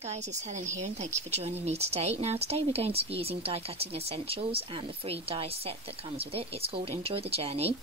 guys, it's Helen here and thank you for joining me today. Now today we're going to be using die cutting essentials and the free die set that comes with it. It's called Enjoy the Journey,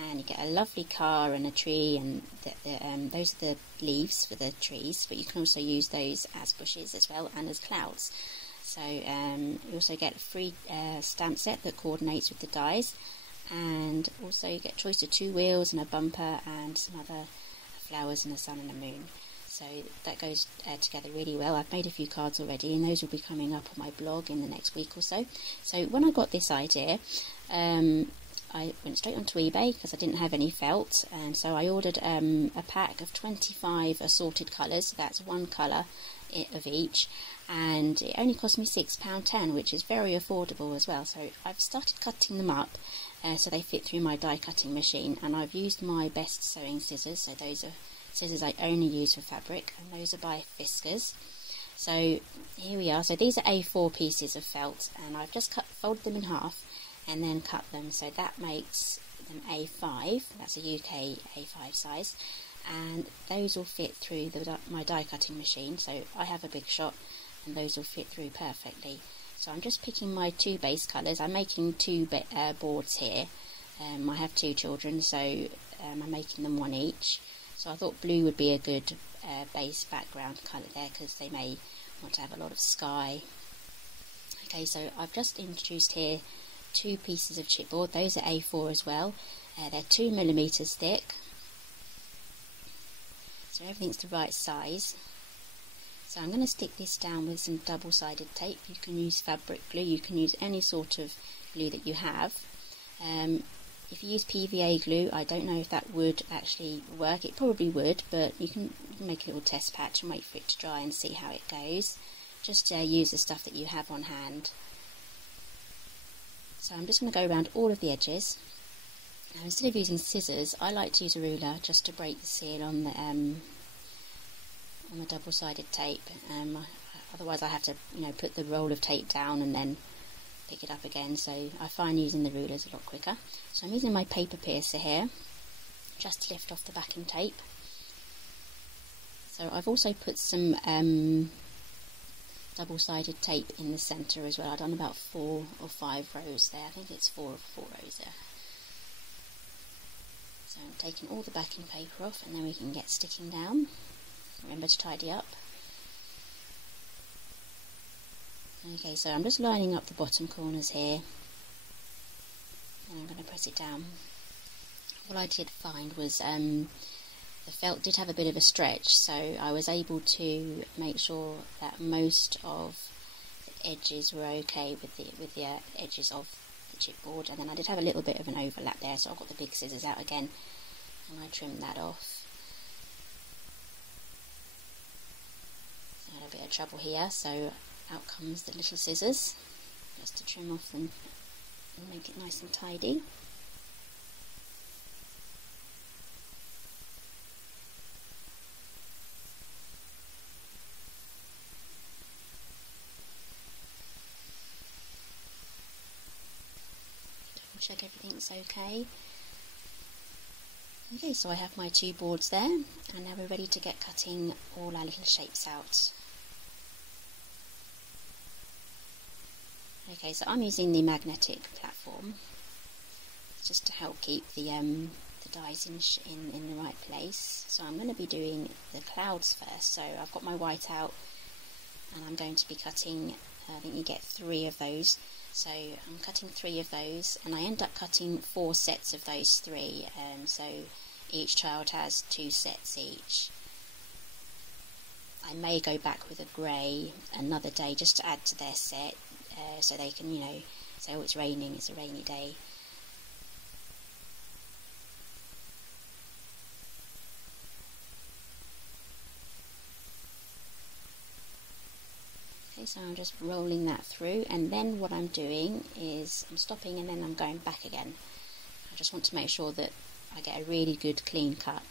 and you get a lovely car and a tree, and those are the leaves for the trees, but you can also use those as bushes as well and as clouds. So you also get a free stamp set that coordinates with the dies, and also you get a choice of 2 wheels and a bumper and some other flowers and a sun and a moon. So that goes together really well. I've made a few cards already and those will be coming up on my blog in the next week or so. So when I got this idea, I went straight onto eBay because I didn't have any felt, and so I ordered a pack of 25 assorted colours. So that's one colour of each, and it only cost me £6.10, which is very affordable as well. So I've started cutting them up so they fit through my die cutting machine, and I've used my best sewing scissors. So those are scissors I only use for fabric, and those are by Fiskars. So here we are. So these are A4 pieces of felt, and I've just folded them in half and then cut them, so that makes them A5. That's a UK A5 size, and those will fit through my die cutting machine. So I have a big shot and those will fit through perfectly. So I'm just picking my 2 base colours. I'm making 2 boards here. I have 2 children, so I'm making them 1 each. So I thought blue would be a good base background colour there, because they may want to have a lot of sky. Okay, so I've just introduced here 2 pieces of chipboard. Those are A4 as well. They're 2mm thick, so everything's the right size. So I'm going to stick this down with some double-sided tape. You can use fabric glue, you can use any sort of glue that you have. If you use PVA glue, I don't know if that would actually work. It probably would, but you can make a little test patch and wait for it to dry and see how it goes. Just use the stuff that you have on hand. So I'm just going to go around all of the edges. Now, instead of using scissors, I like to use a ruler just to break the seal on the double-sided tape. Otherwise I have to put the roll of tape down and then pick it up again, so I find using the ruler is a lot quicker. So I'm using my paper piercer here just to lift off the backing tape. So I've also put some double-sided tape in the centre as well. I've done about 4 or 5 rows there. I think it's 4 rows there. So I'm taking all the backing paper off, and then we can get sticking down. Remember to tidy up. Okay, so I'm just lining up the bottom corners here, and I'm going to press it down. What I did find was the felt did have a bit of a stretch, so I was able to make sure that most of the edges were okay with the edges of the chipboard, and then I did have a little bit of an overlap there, so I got the big scissors out again and I trimmed that off. I had a bit of trouble here, so out comes the little scissors just to trim off them and make it nice and tidy. Double check everything's okay. Okay, so I have my 2 boards there, and now we're ready to get cutting all our little shapes out. Okay, so I'm using the magnetic platform just to help keep the dies in the right place. So I'm going to be doing the clouds first. So I've got my white out, and I'm going to be cutting, I think you get 3 of those. So I'm cutting 3 of those, and I end up cutting 4 sets of those 3. So each child has 2 sets each. I may go back with a grey another day just to add to their set. So they can, say, oh, it's raining, it's a rainy day. Okay, so I'm just rolling that through, and then what I'm doing is I'm stopping and then I'm going back again. I just want to make sure that I get a really good clean cut.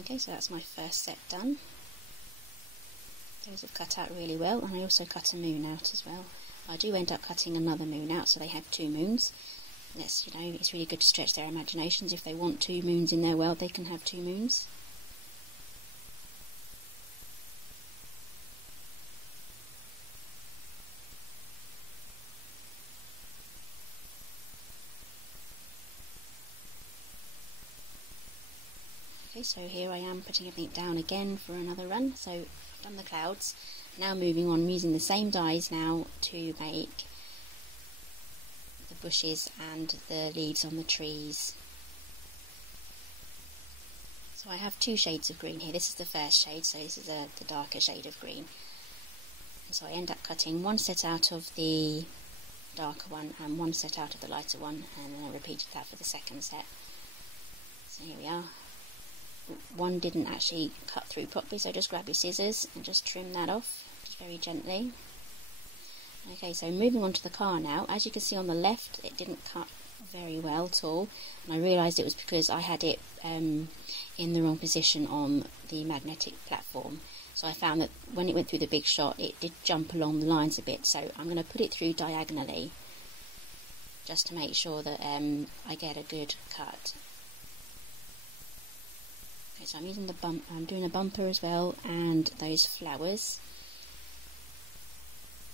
Okay, so that's my first set done. Those have cut out really well, and I also cut a moon out as well. I do end up cutting another moon out, so they have 2 moons. Yes, you know, it's really good to stretch their imaginations. If they want 2 moons in their world, they can have 2 moons. Okay, so here I am putting everything down again for another run. So I've done the clouds. Now moving on, I'm using the same dyes now to make the bushes and the leaves on the trees. So I have 2 shades of green here. This is the first shade, so this is the darker shade of green. And so I end up cutting 1 set out of the darker one and 1 set out of the lighter one, and then I repeated that for the second set. So here we are. One didn't actually cut through properly, so just grab your scissors and just trim that off, just very gently. Okay, so moving on to the car now. As you can see on the left, it didn't cut very well at all, and I realised it was because I had it in the wrong position on the magnetic platform. So I found that when it went through the big shot, it did jump along the lines a bit, so I'm going to put it through diagonally just to make sure that I get a good cut. Okay, so I'm using I'm doing a bumper as well, and those flowers.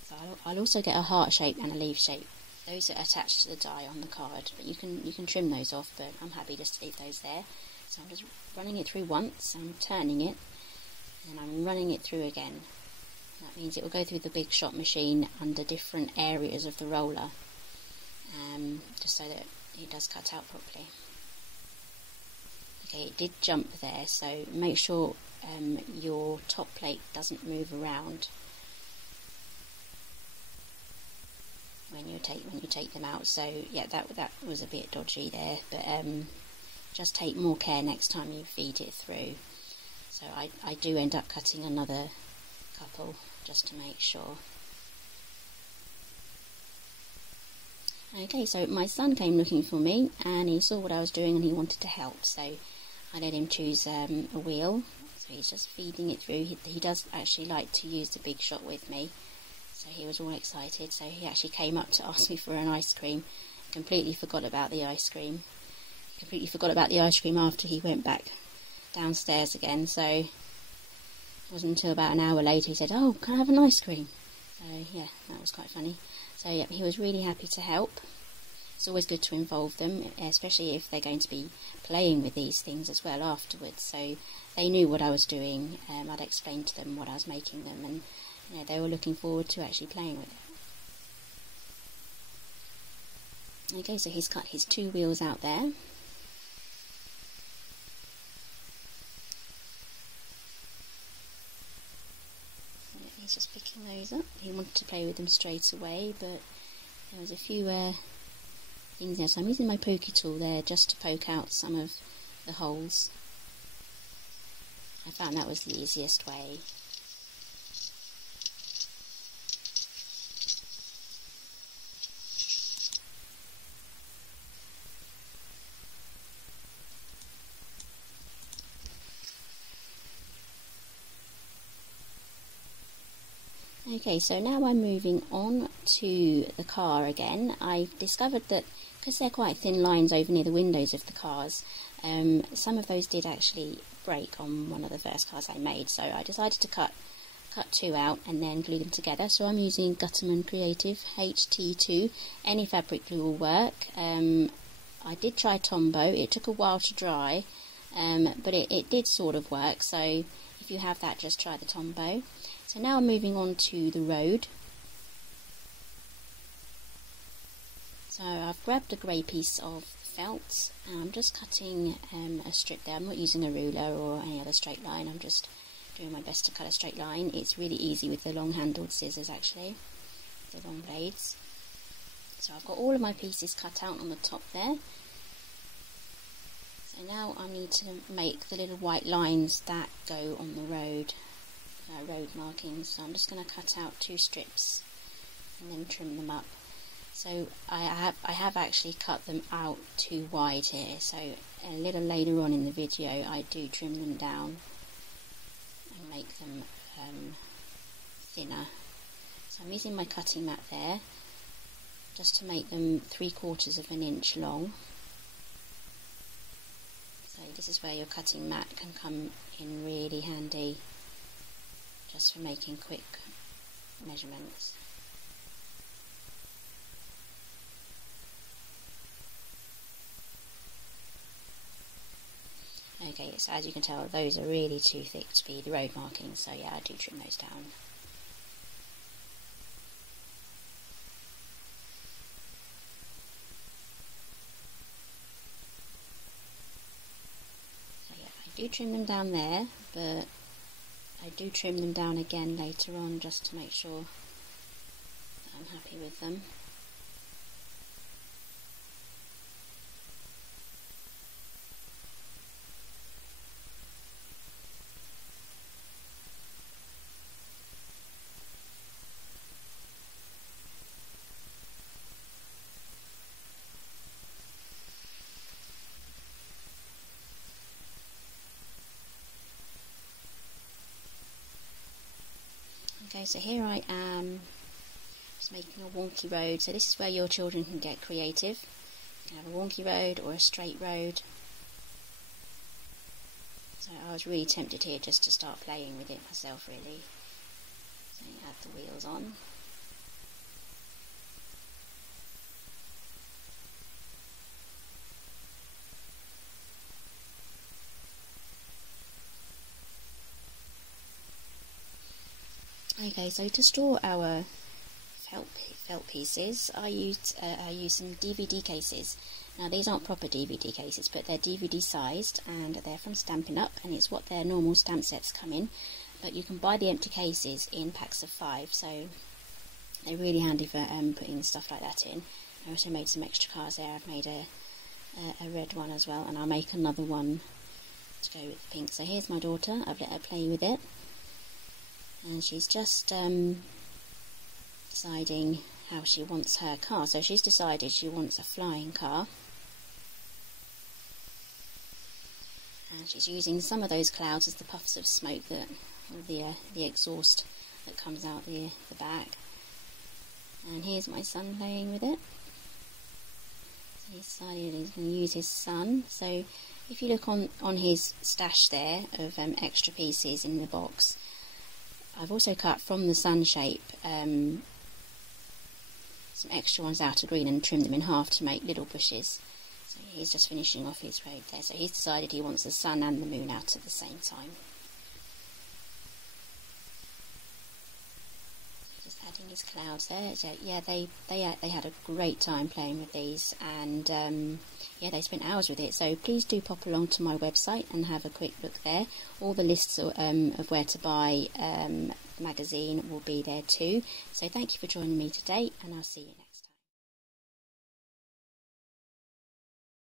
So I'll also get a heart shape and a leaf shape. Those are attached to the die on the card, but you can trim those off, but I'm happy just to leave those there. So I'm just running it through once, I'm turning it, and I'm running it through again. That means it will go through the big shot machine under different areas of the roller, just so that it does cut out properly. Okay, it did jump there, so make sure your top plate doesn't move around when you take them out. So yeah, that was a bit dodgy there, but just take more care next time you feed it through. So I do end up cutting another couple just to make sure. Okay, so my son came looking for me and he saw what I was doing and he wanted to help, so I let him choose a wheel. So he's just feeding it through. He does actually like to use the big shot with me, so he was all excited. So he actually came up to ask me for an ice cream. Completely forgot about the ice cream. Completely forgot about the ice cream after he went back downstairs again. So it wasn't until about an hour later he said, "Oh, can I have an ice cream?" So yeah, that was quite funny. So yeah, he was really happy to help. It's always good to involve them, especially if they're going to be playing with these things as well afterwards. So they knew what I was doing. I'd explained to them what I was making them, and you know, they were looking forward to actually playing with it. Okay, so he's cut his 2 wheels out there. He's just picking those up. He wanted to play with them straight away, but there was a few things there. So I'm using my pokey tool there just to poke out some of the holes. I found that was the easiest way. Okay, so now I'm moving on to the car again. I discovered that because they're quite thin lines over near the windows of the cars, some of those did actually break on one of the first cars I made, so I decided to cut 2 out and then glue them together. So I'm using Gutterman Creative HT2. Any fabric glue will work. I did try Tombow. It took a while to dry, but it did sort of work, so if you have that, just try the Tombow. So now I'm moving on to the road. So I've grabbed a grey piece of felt and I'm just cutting a strip there. I'm not using a ruler or any other straight line, I'm just doing my best to cut a straight line. It's really easy with the long handled scissors actually, the long blades. So I've got all of my pieces cut out on the top there. So now I need to make the little white lines that go on the road. Road markings, so I'm just going to cut out 2 strips and then trim them up. So I have actually cut them out too wide here, so a little later on in the video I do trim them down and make them thinner. So I'm using my cutting mat there, just to make them 3/4 of an inch long. So this is where your cutting mat can come in really handy, just for making quick measurements. Okay, so as you can tell, those are really too thick to be the road markings, so yeah, I do trim those down. So yeah, I do trim them down there, but I do trim them down again later on just to make sure that I'm happy with them. Okay, so here I am just making a wonky road. So this is where your children can get creative. You can have a wonky road or a straight road. So I was really tempted here just to start playing with it myself, really. So you add the wheels on. Okay, so to store our felt pieces, I use some DVD cases. Now these aren't proper DVD cases, but they're DVD sized, and they're from Stampin' Up, and it's what their normal stamp sets come in. But you can buy the empty cases in packs of 5, so they're really handy for putting stuff like that in. I also made some extra cards there. I've made a red one as well, and I'll make another one to go with the pink. So here's my daughter. I've let her play with it. And she's just deciding how she wants her car. So she's decided she wants a flying car. And she's using some of those clouds as the puffs of smoke, that the exhaust that comes out the back. And here's my son playing with it. So he decided he's going to use his sun. So if you look on his stash there of extra pieces in the box, I've also cut from the sun shape some extra ones out of green and trimmed them in half to make little bushes. So he's just finishing off his road there. So he's decided he wants the sun and the moon out at the same time. Just adding his clouds there. So yeah, they had a great time playing with these, and yeah, they spent hours with it. So please do pop along to my website and have a quick look there. All the lists of where to buy the magazine will be there too. So thank you for joining me today, and I'll see you next time.